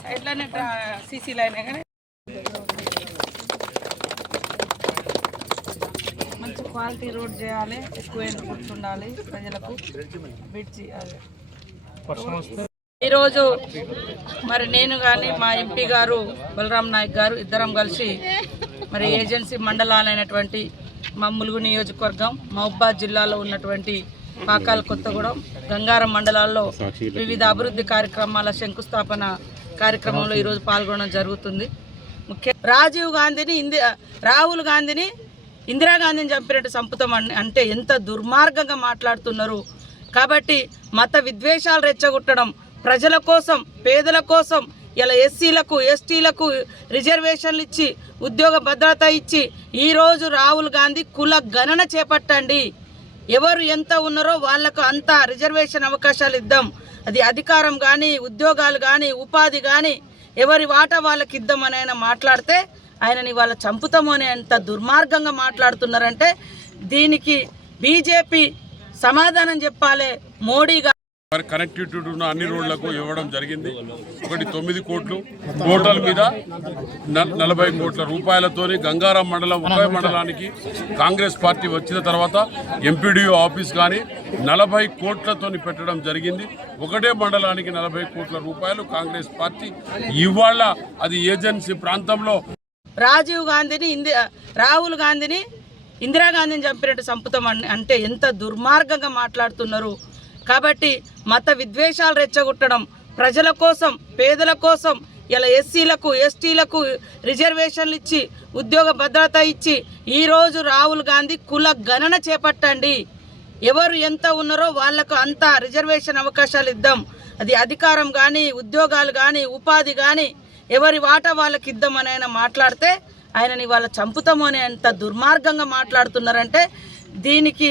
సైడ్లోనే CC line కానీ మంచి quality road చేయాలి, ఎక్కువ గుర్తుండాలి ప్రజలకు. బ్రిడ్జి అదే ఈరోజు మరి నేను కానీ మా ఎంపీ గారు బలరాం నాయక్ గారు ఇద్దరం కలిసి మరి ఏజెన్సీ మండలాలైనటువంటి మా ములుగు నియోజకవర్గం, మహబూబాద్ జిల్లాలో ఉన్నటువంటి పాకాల కొత్తగూడెం, గంగారం మండలాల్లో వివిధ అభివృద్ధి కార్యక్రమాల శంకుస్థాపన కార్యక్రమంలో ఈరోజు పాల్గొనడం జరుగుతుంది. రాహుల్ గాంధీని ఇందిరాగాంధీని చంపినట్టు సంపుతం అంటే ఎంత దుర్మార్గంగా మాట్లాడుతున్నారు. కాబట్టి మత విద్వేషాలు రెచ్చగొట్టడం, ప్రజల కోసం, పేదల కోసం ఇలా ఎస్సీలకు, ఎస్టీలకు రిజర్వేషన్లు ఇచ్చి, ఉద్యోగ భద్రత ఇచ్చి ఈరోజు రాహుల్ గాంధీ కుల గణన చేపట్టండి, ఎవరు ఎంత ఉన్నారో వాళ్లకు అంత రిజర్వేషన్ అవకాశాలు ఇద్దాం, అది అధికారం కానీ, ఉద్యోగాలు కానీ, ఉపాధి కానీ ఎవరి వాటా వాళ్ళకి ఇద్దామని ఆయన మాట్లాడితే ఆయనని వాళ్ళ చంపుతాము అని ఎంత దుర్మార్గంగా మాట్లాడుతున్నారంటే దీనికి బీజేపీ సమాధానం చెప్పాలి. మోడీ గారు కనెక్టివిటీ ఉన్న అన్ని రోడ్లకు ఇవ్వడం జరిగింది. ఒకటి 9 కోట్లు, టోటల్ మీద 40 కోట్ల రూపాయలతోని గంగారం మండలం, ఒకే మండలానికి కాంగ్రెస్ పార్టీ వచ్చిన తర్వాత ఎంపీడీఓ ఆఫీస్ కానీ 40 కోట్లతోని పెట్టడం జరిగింది. ఒకటే మండలానికి 40 కోట్ల రూపాయలు కాంగ్రెస్ పార్టీ ఇవాళ అది ఏజెన్సీ ప్రాంతంలో రాహుల్ గాంధీని ఇందిరాగాంధీని చంపినట్టు సంపుతం అంటే ఎంత దుర్మార్గంగా మాట్లాడుతున్నారు. కాబట్టి మత విద్వేషాలు రెచ్చగొట్టడం, ప్రజల కోసం, పేదల కోసం ఇలా ఎస్సీలకు, ఎస్టీలకు రిజర్వేషన్లు ఇచ్చి, ఉద్యోగ భద్రత ఇచ్చి ఈరోజు రాహుల్ గాంధీ కుల గణన చేపట్టండి, ఎవరు ఎంత ఉన్నారో వాళ్లకు అంత రిజర్వేషన్ అవకాశాలు ఇద్దాం, అది అధికారం కానీ, ఉద్యోగాలు కానీ, ఉపాధి కానీ ఎవరి వాటా వాళ్ళకి ఇద్దామని ఆయన మాట్లాడితే ఆయనని వాళ్ళ చంపుతాము అని ఎంత దుర్మార్గంగా మాట్లాడుతున్నారంటే దీనికి